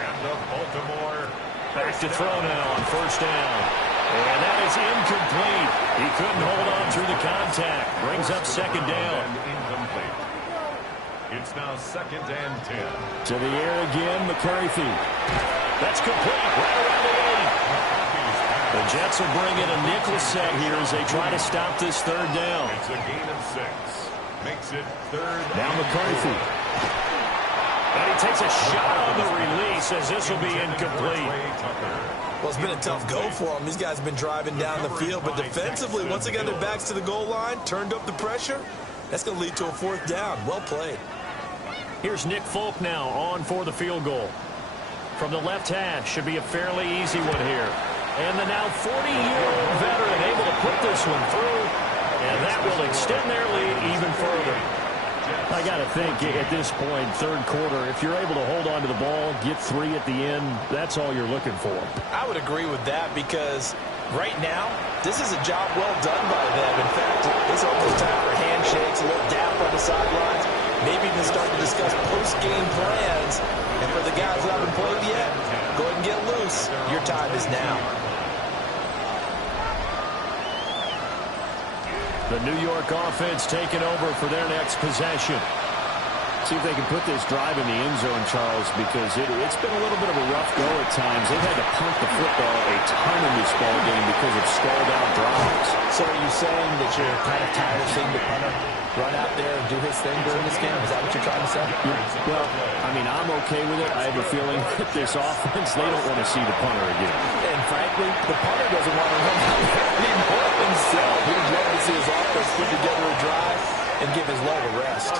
And the Baltimore Back to throw now on first down. And that is incomplete. He couldn't hold on through the contact. Brings up second down. Incomplete. It's now second and 10. To the air again, McCarthy. That's complete. Right around the 8. The Jets will bring in a nickel set here as they try to stop this third down. It's a gain of 6. Makes it third. Now McCarthy. And he takes a shot on the release as this will be incomplete. Well, it's been a tough go for them. These guys have been driving down the field, but defensively, once they got their backs to the goal line, turned up the pressure, that's going to lead to a fourth down. Well played. Here's Nick Folk now on for the field goal. From the left hash, should be a fairly easy one here. And the now 40-year-old veteran able to put this one through, and that will extend their lead even further. I got to think at this point, third quarter, if you're able to hold on to the ball, get 3 at the end, that's all you're looking for. I would agree with that because right now, this is a job well done by them. In fact, it's almost time for handshakes, a little dap on the sidelines, maybe even start to discuss post-game plans. And for the guys that haven't played yet, go ahead and get loose. Your time is now. The New York offense taking over for their next possession. See if they can put this drive in the end zone, Charles, because it's been a little bit of a rough go at times. They've had to punt the football a ton in this ball game because of stalled-out drives. So are you saying that you're kind of tired of seeing the punter run out there and do his thing during this game? Is that what you're trying to say? Well, I mean, I'm okay with it. I have a feeling that this offense, they don't want to see the punter again. And frankly, the punter doesn't want to run out there anymore himself. He'd love to see his offense put together a drive and give his leg a rest.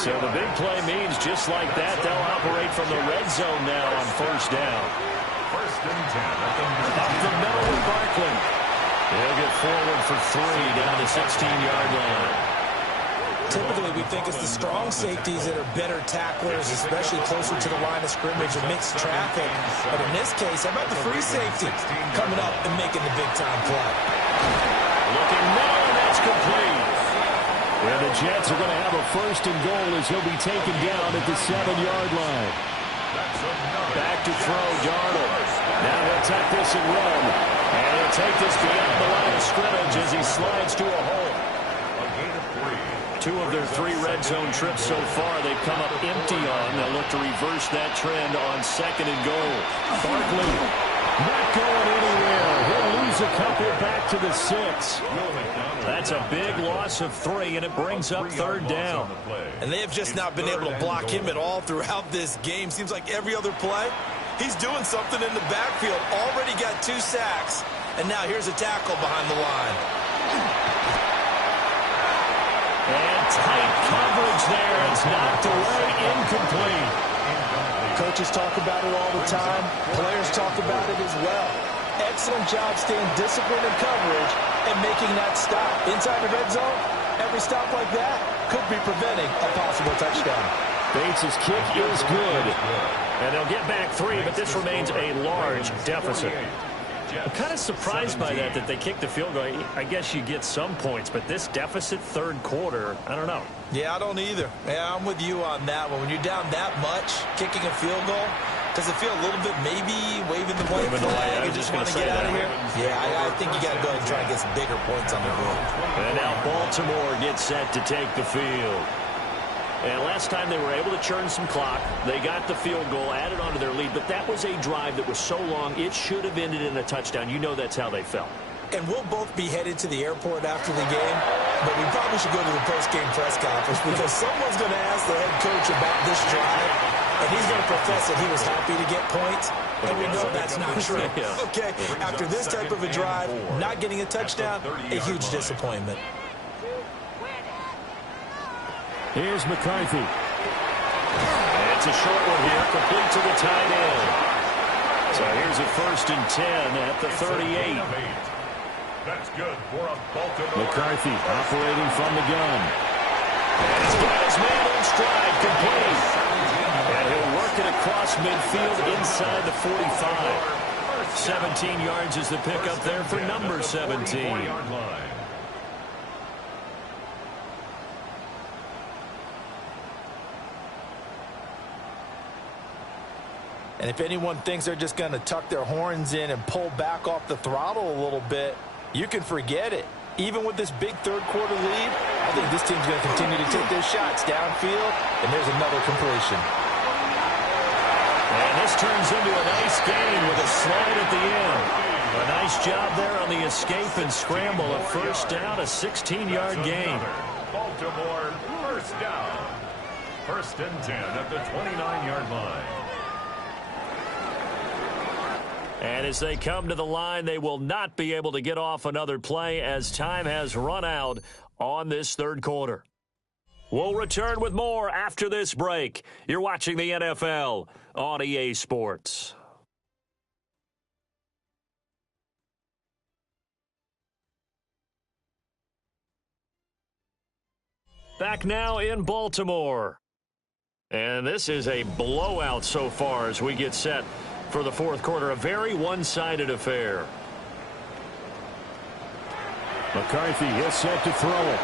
So the big play means just like that, they'll operate from the red zone now on first down. First and 10. Up the middle with Barkley. He'll get forward for 3 down the 16-yard line. Typically, we think it's the strong safeties that are better tacklers, especially closer to the line of scrimmage and mixed traffic. But in this case, how about the free safety coming up and making the big-time play? Looking middle, and that's complete. And the Jets are going to have a first and goal as he'll be taken down at the 7-yard line. Back to throw, Darnold. Now he'll take this and run. And he'll take this beyond the line of scrimmage as he slides to a hole. A gain of 3. 2 of their 3 red zone trips so far they've come up empty on. They'll look to reverse that trend on second and goal. Barkley not going anywhere. He'll lose a couple back to the 6. That's a big loss of 3, and it brings up third down. And they have just not been able to block him at all throughout this game. Seems like every other play, he's doing something in the backfield. Already got 2 sacks, and now here's a tackle behind the line. And tight coverage there. It's knocked away, incomplete. Coaches talk about it all the time. Players talk about it as well. Excellent job staying disciplined in coverage and making that stop. Inside the red zone, every stop like that could be preventing a possible touchdown. Bates' kick is good. And they'll get back 3, but this remains a large deficit. I'm kind of surprised by that they kicked the field goal. I guess you get some points, but this deficit third quarter, I don't know. Yeah, I don't either. Yeah, I'm with you on that one. When you're down that much, kicking a field goal, does it feel a little bit maybe waving the white flag and just want to get out of here? Yeah, I think you got to go ahead and try and get some bigger points on the board. And now Baltimore gets set to take the field. And last time they were able to churn some clock. They got the field goal, added on to their lead, but that was a drive that was so long, it should have ended in a touchdown. You know that's how they felt. And we'll both be headed to the airport after the game, but we probably should go to the post-game press conference because someone's going to ask the head coach about this drive, and he's going to profess that he was happy to get points, and we know that's not true. Okay, after this type of a drive, not getting a touchdown, a huge disappointment. Here's McCarthy. It's a short one here, complete to the tight end. So here's a 1st and 10 at the 38. That's good for a Baltimore. McCarthy operating from the gun. And he's got his man in stride, complete. And he'll work it across midfield inside the 45. 17 yards is the pickup there for number 17. And if anyone thinks they're just going to tuck their horns in and pull back off the throttle a little bit, you can forget it. Even with this big third-quarter lead, I think this team's going to continue to take their shots downfield, and there's another completion. And this turns into a nice gain with a slide at the end. A nice job there on the escape and scramble. A 1st down, a 16-yard gain. Baltimore 1st down. 1st and 10 at the 29-yard line. And as they come to the line, they will not be able to get off another play as time has run out on this third quarter. We'll return with more after this break. You're watching the NFL on EA Sports. Back now in Baltimore. And this is a blowout so far as we get set for the fourth quarter. A very one-sided affair. McCarthy is set to throw it.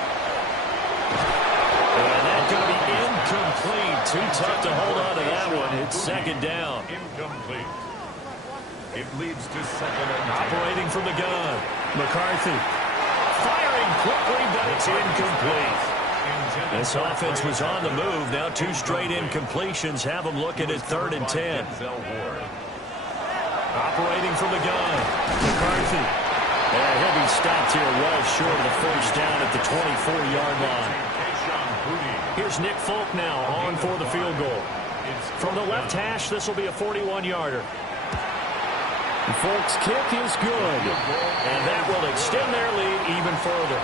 And that's going to be incomplete. Too tough to hold on to that one. It's 2nd down. Incomplete. It leads to 2nd and 10. Operating from the gun. McCarthy firing quickly, but it's incomplete. This offense was on the move. Now 2 straight incompletions have them looking at 3rd and 10. Operating from the gun. McCarthy. And he'll be stopped here well short of the 1st down at the 24-yard line. Here's Nick Folk now on for the field goal. From the left hash, this will be a 41-yarder. Folk's kick is good. And that will extend their lead even further.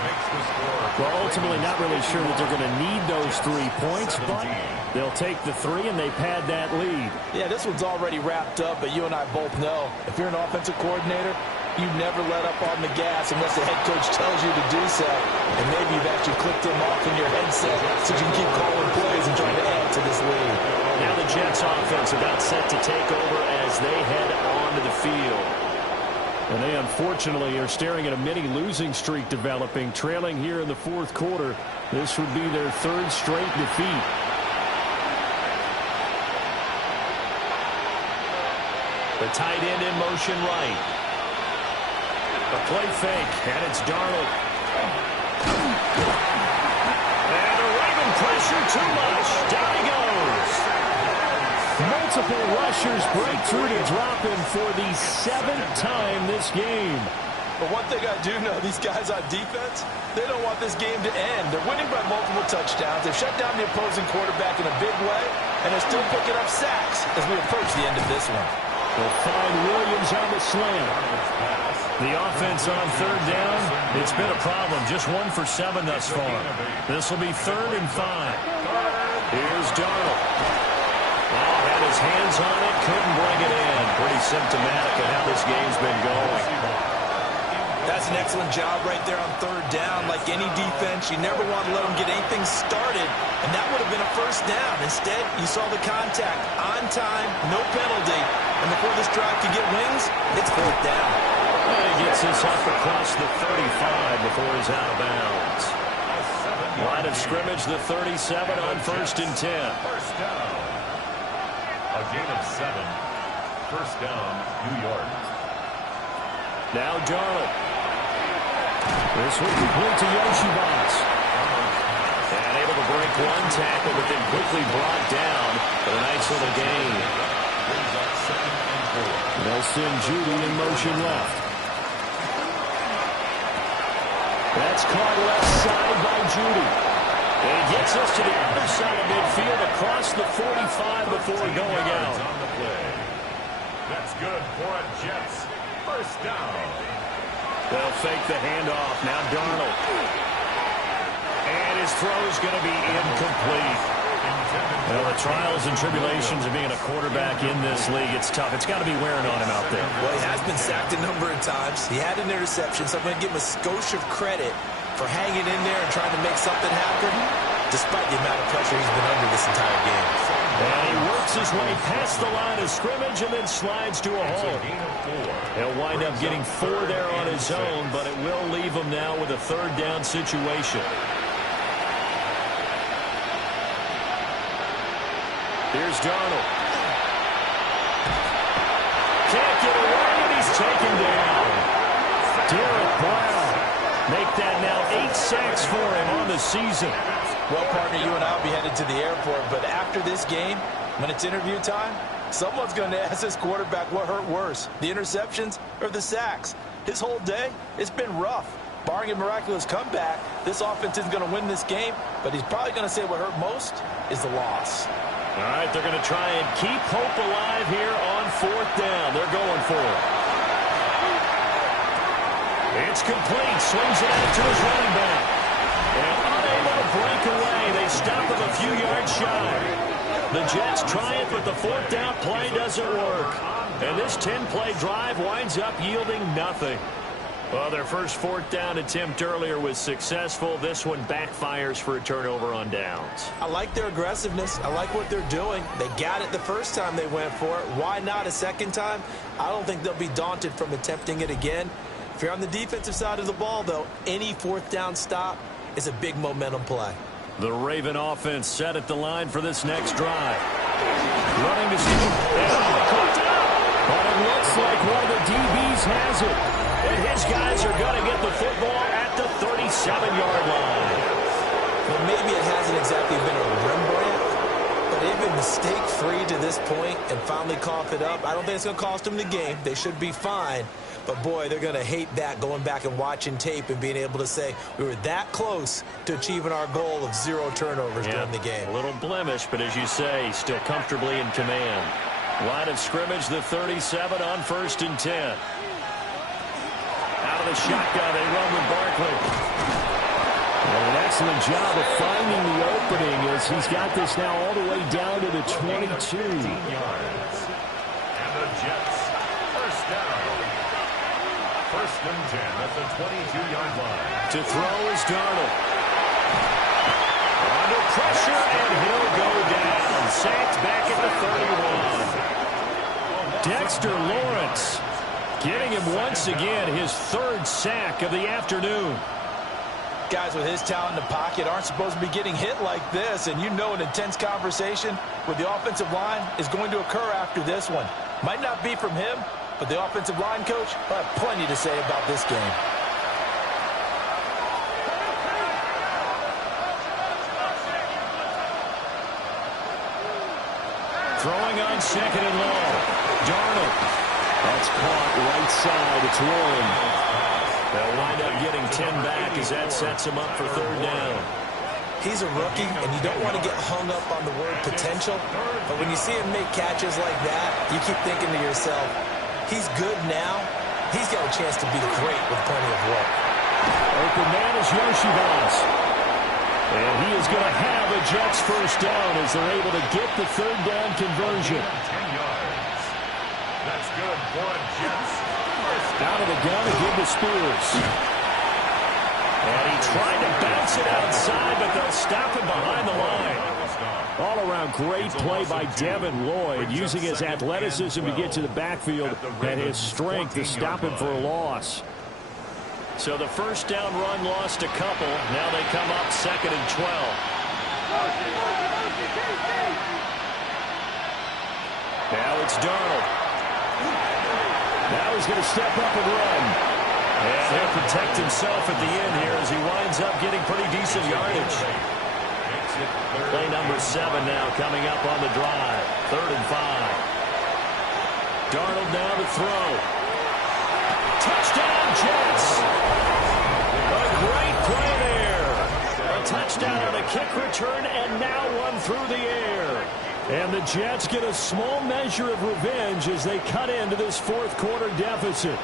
Well, ultimately not really sure that they're going to need those 3 points, but they'll take the 3 and they pad that lead. Yeah, this one's already wrapped up, but you and I both know if you're an offensive coordinator, you never let up on the gas unless the head coach tells you to do so. And maybe you've actually clicked him off in your headset so you can keep calling plays and trying to add to this lead. Now the Jets offense about set to take over as they head onto the field. And they unfortunately are staring at a mini losing streak developing, trailing here in the fourth quarter. This would be their 3rd straight defeat. The tight end in motion right. A play fake, and it's Darnold. And the Raven pressure too much. Down he goes. Multiple rushers break through to drop him for the 7th time this game. But one thing I do know, these guys on defense, they don't want this game to end. They're winning by multiple touchdowns. They've shut down the opposing quarterback in a big way, and they're still picking up sacks as we approach the end of this one. They'll find Williams on the slant. The offense on 3rd down, it's been a problem. Just 1 for 7 thus far. This will be 3rd and 5. Here's Darnold. Had his hands on it, couldn't bring it in. Pretty symptomatic of how this game's been going. That's an excellent job right there on 3rd down. Like any defense, you never want to let them get anything started, and that would have been a 1st down. Instead, you saw the contact on time, no penalty, and before this drive could get wings, it's 4th down. And he gets this up across the 35 before he's out of bounds. Line of scrimmage, the 37 on 1st and 10. 1st down. A gain of 7. 1st down, New York. Now Darnold. This will complete to Yoshibas. And able to break 1 tackle, but then quickly brought down for a nice little gain. They'll send Judy in motion left. That's caught left side by Judy. And he gets us to the other side of midfield across the 45 before going out. On the play. That's good for a Jets 1st down. They'll fake the handoff. Now Darnold. And his throw is going to be incomplete. Well, the trials and tribulations of being a quarterback in this league, it's tough. It's got to be wearing on him out there. Well, he has been sacked a number of times. He had an interception, so I'm going to give him a skosh of credit for hanging in there and trying to make something happen, despite the amount of pressure he's been under this entire game. And he works his way past the line of scrimmage and then slides to a hole. He'll wind up getting 4 there on his own, but it will leave him now with a third down situation. Here's Darnold. Can't get away, and he's taken down. Derek Brown. Make that now 8 sacks for him on the season. Well, partner, you and I will be headed to the airport, but after this game, when it's interview time, someone's going to ask this quarterback what hurt worse, the interceptions or the sacks. His whole day, it's been rough. Barring a miraculous comeback, this offense isn't going to win this game, but he's probably going to say what hurt most is the loss. All right, they're going to try and keep hope alive here on 4th down. They're going for it. It's complete. Swings it out to his running back. And unable to break away. They stop him a few yards shy. The Jets try it, but the 4th down play doesn't work. And this 10-play drive winds up yielding nothing. Well, their first 4th down attempt earlier was successful. This one backfires for a turnover on downs. I like their aggressiveness. I like what they're doing. They got it the first time they went for it. Why not a second time? I don't think they'll be daunted from attempting it again. If you're on the defensive side of the ball, though, any 4th down stop is a big momentum play. The Raven offense set at the line for this next drive. Running to see. But it looks like one of the DBs has it. And his guys are going to get the football at the 37-yard line. Well, maybe it hasn't exactly been a Rembrandt, but they've been mistake-free to this point and finally cough it up. I don't think it's going to cost them the game. They should be fine. But, boy, they're going to hate that, going back and watching tape and being able to say we were that close to achieving our goal of 0 turnovers during the game. A little blemish, but as you say, still comfortably in command. Line of scrimmage, the 37 on 1st and 10. Out of the shotgun, they run with Barkley. And an excellent job of finding the opening as he's got this now all the way down to the 22. And the Jets, first down. 1st and 10 at the 22-yard line. To throw is Darnold. Under pressure, and he'll go down. Sacked back at the 31. Dexter Lawrence getting him once again his 3rd sack of the afternoon. Guys with his talent in the pocket aren't supposed to be getting hit like this, and you know an intense conversation with the offensive line is going to occur after this one. Might not be from him, but the offensive line coach will have plenty to say about this game. Throwing on 2nd and long. Darnold. That's caught right side. It's Warren. They'll wind up getting 10 back as that sets him up for 3rd down. He's a rookie, and you don't want to get hung up on the word potential, but when you see him make catches like that, you keep thinking to yourself, he's good now. He's got a chance to be great with plenty of work. Open man is Yoshibas. And he is going to have a Jets first down as they're able to get the 3rd down conversion. 10 yards. That's good for a Jets. Out of the gun again to Spears. And he tried to bounce it outside, but they'll stop him behind the line. All-around great play by Devin Lloyd, using his athleticism to get to the backfield and his strength to stop him for a loss. So the first down run lost a couple. Now they come up 2nd and 12. Now it's Darnold. Now he's going to step up and run. And he'll protect himself at the end here as he winds up getting pretty decent yardage. Play number 7 now coming up on the drive. 3rd and 5. Darnold now to throw. Touchdown, Jets. A great play there. A touchdown on a kick return and now one through the air. And the Jets get a small measure of revenge as they cut into this 4th quarter deficit.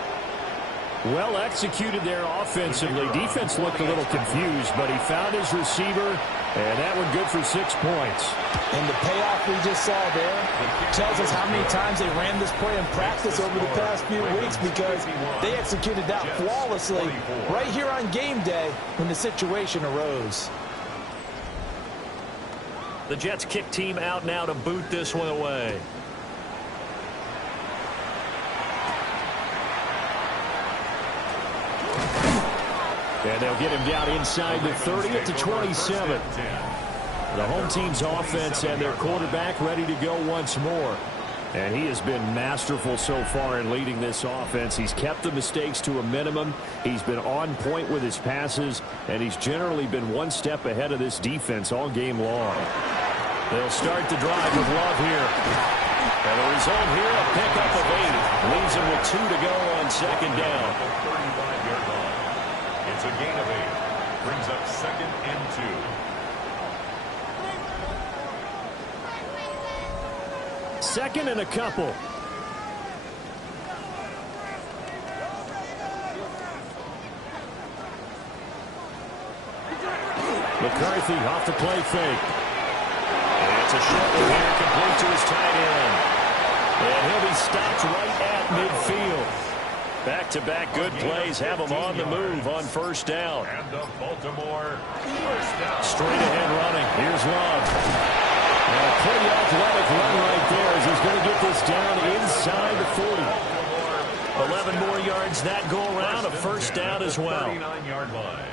Well executed there offensively. Defense looked a little confused, but he found his receiver And that one good for 6 points. And the payoff we just saw there tells us how many times they ran this play in practice over the past few weeks, because they executed that flawlessly right here on game day when the situation arose. The Jets kick team out now to boot this one away. And they'll get him down inside the 30 at the 27. The home team's offense and their quarterback ready to go once more. And he has been masterful so far in leading this offense. He's kept the mistakes to a minimum. He's been on point with his passes, and he's generally been one step ahead of this defense all game long. They'll start the drive with Love here. And the result here, a pickup of 8. Leaves him with 2 to go on second down. It's a gain of 8. Brings up 2nd and 2. Second and a couple. McCarthy off the play fake. And it's a short one here, complete to his tight end. And he'll be stopped right at midfield. Back-to-back good plays have him on the move on first down. And the Baltimore first down. Straight ahead running. Here's Love. And a pretty athletic run right there as he's going to get this down inside the 40. 11 more yards that go around. A first down as well. 39-yard line.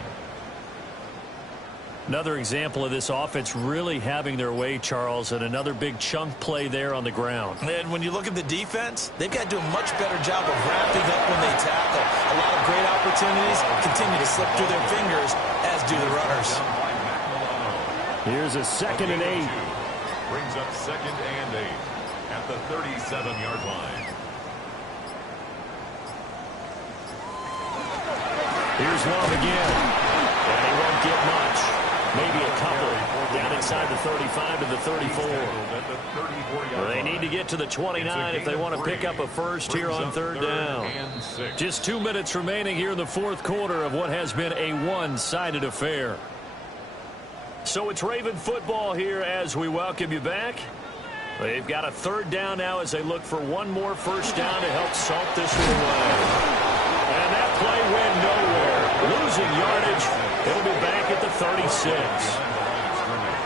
Another example of this offense really having their way, Charles, and another big chunk play there on the ground. And when you look at the defense, they've got to do a much better job of wrapping up when they tackle. A lot of great opportunities continue to slip through their fingers, as do the runners. Here's a 2nd and 8. Brings up 2nd and 8 at the 37-yard line. Here's Love again. And he won't get much. Maybe a couple down inside the 35 to the 34. They need to get to the 29 if they want to pick up a first here on third down. Just 2 minutes remaining here in the fourth quarter of what has been a one-sided affair. So it's Raven football here as we welcome you back. They've got a third down now as they look for one more first down to help salt this one away. And that play went nowhere. Losing yardage. It'll be back at the 36.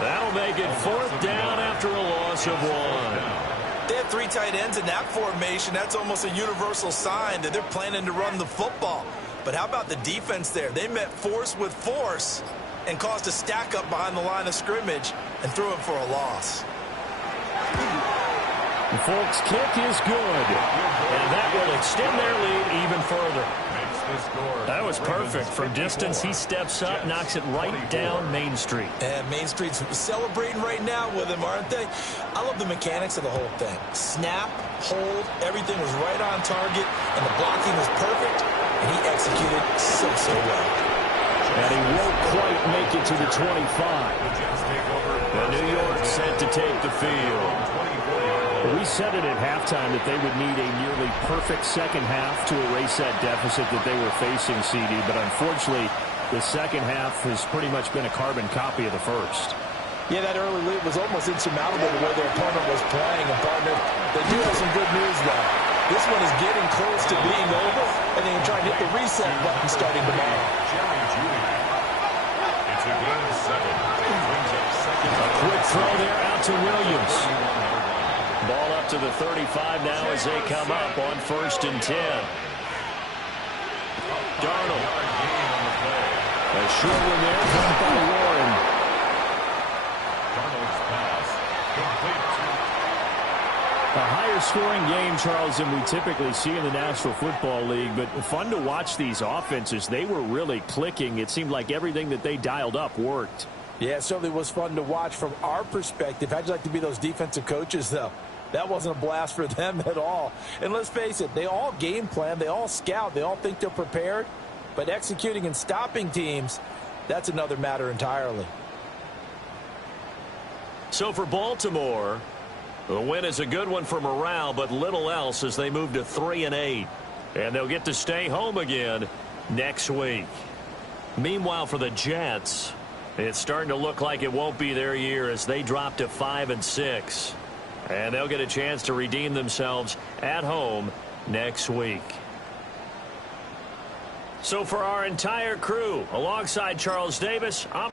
That'll make it fourth down after a loss of 1. They have 3 tight ends in that formation. That's almost a universal sign that they're planning to run the football. But how about the defense there? They met force with force and caused a stack up behind the line of scrimmage and threw it for a loss. The Folks' kick is good. And that will extend their lead even further. That was perfect. From distance, he steps up, knocks it right down Main Street. And Main Street's celebrating right now with him, aren't they? I love the mechanics of the whole thing. Snap, hold, everything was right on target, and the blocking was perfect, and he executed so well. And he won't quite make it to the 25. And New York set to take the field. We said it at halftime that they would need a nearly perfect second half to erase that deficit that they were facing, CD. But unfortunately, the second half has pretty much been a carbon copy of the first. Yeah, that early lead was almost insurmountable the way their opponent was playing. And, partner, they do have some good news, though. This one is getting close to being over, and they can try and hit the reset button starting tomorrow. It's a gain of 7. Brings up 2nd. A quick throw there out to Williams. Ball up to the 35 now as they come up on 1st and 10. Darnold. A short one there caught by Warren. Darnold's pass complete. A higher scoring game, Charles, than we typically see in the National Football League, but fun to watch these offenses. They were really clicking. It seemed like everything that they dialed up worked. Yeah, it certainly was fun to watch from our perspective. How'd you like to be those defensive coaches, though? That wasn't a blast for them at all. And let's face it, they all game plan, they all scout, they all think they're prepared. But executing and stopping teams, that's another matter entirely. So for Baltimore, the win is a good one for morale, but little else as they move to 3-8. And they'll get to stay home again next week. Meanwhile, for the Jets, It's starting to look like it won't be their year as they drop to 5-6. And they'll get a chance to redeem themselves at home next week. So for our entire crew, alongside Charles Davis, I'm